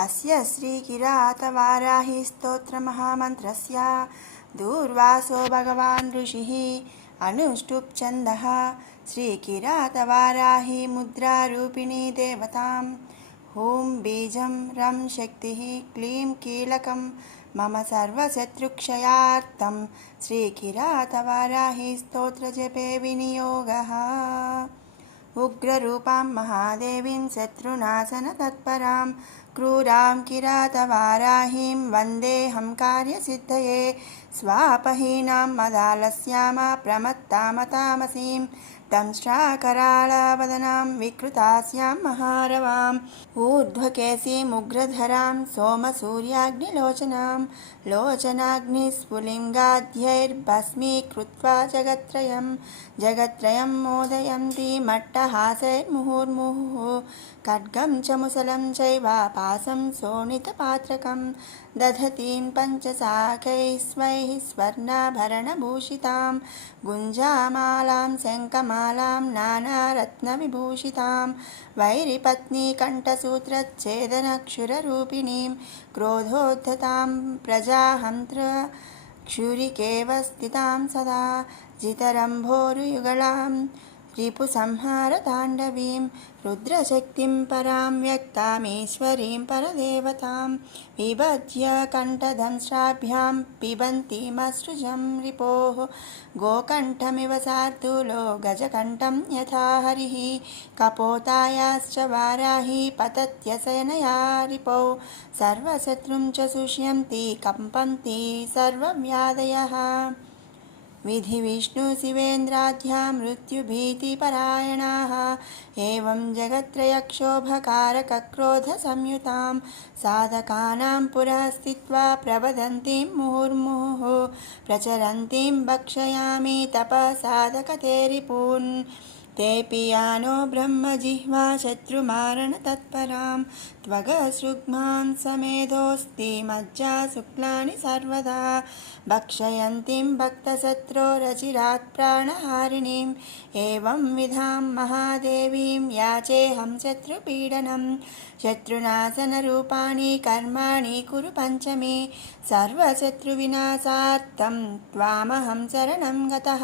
अस्य श्रीकिरातवाराही स्तोत्रमहामन्त्रस्य दूर्वासो भगवान् ऋषिः अनुष्टुप् छन्दः श्रीकिरातवाराही मुद्रारूपिणी देवतां ॐ बीजं रं शक्तिः क्लीं कीलकं मम सर्वशत्रुक्षयार्थं श्रीकिरातवाराही स्तोत्रजपे विनियोगः। उग्ररूपां महादेवीं शत्रुनाशनतत्परां क्रूरां किरातवाराहीं वन्देऽहं कार्यसिद्धये स्वापहीनां मदालस्यामा प्रमत्तामतामसीं दंष्ट्राकराळवदनां विकृतास्यां महारवाम् ऊर्ध्वकेशीमुग्रधरां सोमसूर्याग्निलोचनां लोचनाग्निस्फुलिङ्गाद्यैर्भस्मीकृत्वा जगत्त्रयं मोदयन्ती मट्टहासैर्मुहुर्मुहुः खड्गं च मुसलं चैव पासं शोणितपात्रकं दधतीं पञ्चशाखैः स्वैः स्वर्णाभरणभूषितां गुञ्जामालां शङ्खमालां नानारत्नविभूषितां वैरिपत्नीकण्ठसूत्रच्छेदनक्षुररूपिणीं क्रोधोद्धतां प्रजाहन्त्र क्षुरिकेव स्थितां सदा जितरम्भोरुयुगलां रिपुसंहारताण्डवीं रुद्रशक्तिं परां व्यक्तामीश्वरीं परदेवतां विभज्य कण्ठदंष्ट्राभ्यां पिबन्तीमसृजं रिपोः गोकण्ठमिव शार्दूलो गजकण्ठं यथा हरिः कपोतायाश्च वाराही पतत्यशयनया रिपौ सर्वशत्रुं च शुष्यन्ति कंपन्ति सर्वव्याधयः विधिविष्णुशिवेन्द्राद्या मृत्युभीतिपरायणाः एवं जगत्त्रयक्षोभकारकक्रोधसंयुतां साधकानां पुरः स्थित्वा प्रवदन्तीं मुहुर्मुहुः प्रचरन्तीं भक्षयामि तपसाधकते रिपून् तेऽपि यानो ब्रह्मजिह्वा शत्रुमारणतत्परां त्वगसृग्मां समेधोऽस्ति मज्जा शुक्लानि सर्वदा भक्षयन्तीं भक्तशत्रोरचिरात् प्राणहारिणीम् एवं विधां महादेवीं याचेऽहं शत्रुपीडनं शत्रुनाशनरूपाणि कर्माणि कुरु पञ्चमे सर्वशत्रुविनाशार्थं त्वामहं शरणं गतः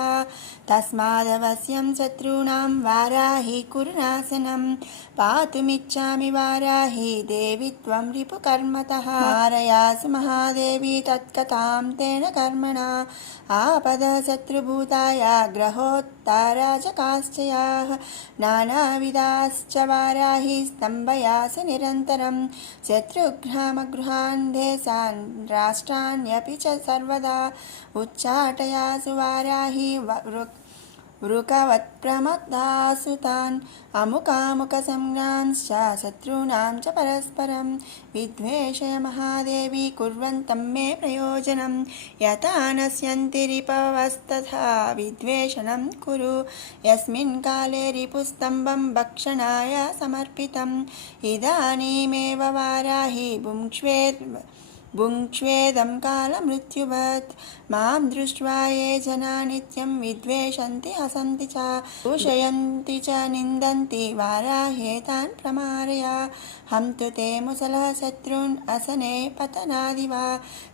तस्मादवश्यं शत्रूणां वाराही कुरु नाशनं पातुमिच्छामि वाराही देवी त्वं रिपुकर्मतः मारयासु महादेवी तत्कथां तेन कर्मणा आपदशत्रुभूताया ग्रहोत्ताराजकाश्च याः नानाविधाश्च वाराही स्तम्भयास निरन्तरं शत्रुग्रामगृहान् देशान् राष्ट्राण्यपि च सर्वदा उच्चाटयासु वाराही वृकवत्प्रमदासु तान् अमुकामुकसंज्ञांश्च शत्रूणां च परस्परं विद्वेषय महादेवी कुर्वन्तं मे प्रयोजनं यथा नश्यन्ति रिपवस्तथा विद्वेषणं कुरु यस्मिन् काले रिपुस्तम्भं भक्षणाय समर्पितम् इदानीमेव वाराही भुङ्क्ष्वेदं कालमृत्युवत् मां दृष्ट्वा ये जना नित्यं विद्वेषन्ति हसन्ति च दूषयन्ति च निन्दन्ति वाराहेतान् प्रमारय हम तु ते मुसलः शत्रून् असने पतनादिवा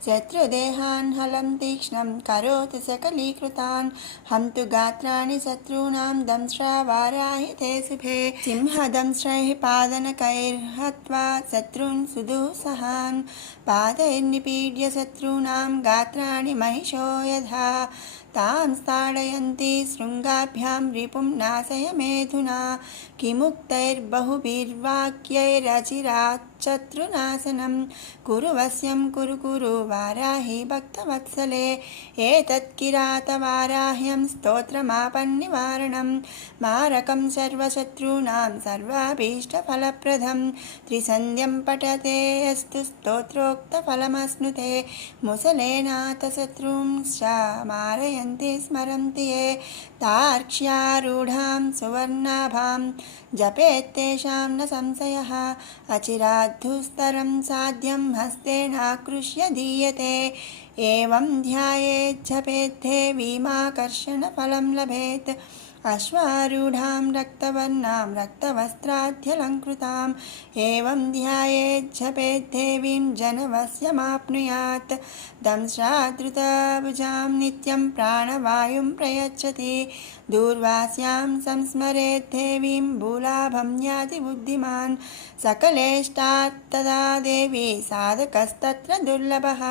शत्रुदेहान् हलं तीक्ष्णं करोतु सकलीकृतान् हम तु गात्राणि शत्रूणां दंष्ट्रा वाराहि ते शुभे सिंहदंष्ट्रैः पादनकैर्हत्वा शत्रून् सुदुःसहान् पादैर्निपीड्य शत्रूणां गात्राणि महिषो यथा तां ताडयन्ति शृङ्गाभ्यां रिपुं नाशय मेधुना किमुक्तैर्बहुभिर्वाक्यैरचिरात् शत्रुनाशनं कुरु वश्यं कुरु वाराही भक्तवत्सले एतत्किरातवाराह्यं स्तोत्रमापन्निवारणं मारकं सर्वशत्रूणां सर्वाभीष्टफलप्रदं त्रिसन्ध्यं पठते अस्तु स्तोत्रोक्तफलमश्नुते मुसलेनाथ शत्रूंश्च मारयन्ति स्मरन्ति ये तार्क्ष्यारूढां सुवर्णाभां जपेत्तेषां न संशयः अचिराद्धुस्तरं साध्यं हस्तेनाकृष्य दीयते एवं ध्यायेत् जपेत् देवीमाकर्षणफलं लभेत् अश्वारूढां रक्तवर्णां रक्तवस्त्राद्यलङ्कृताम् एवं ध्यायेज्जपेत् देवीं जनवश्यमाप्नुयात् दंष्ट्राधृतभुजां नित्यं प्राणवायुं प्रयच्छति दूर्वास्यां संस्मरेत् देवीं भूलाभं याति बुद्धिमान् सकलेष्टात् तदा देवी साधकस्तत्र दुर्लभः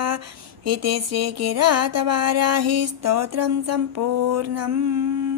इति श्रीकिरातवाराही स्तोत्रं सम्पूर्णम्।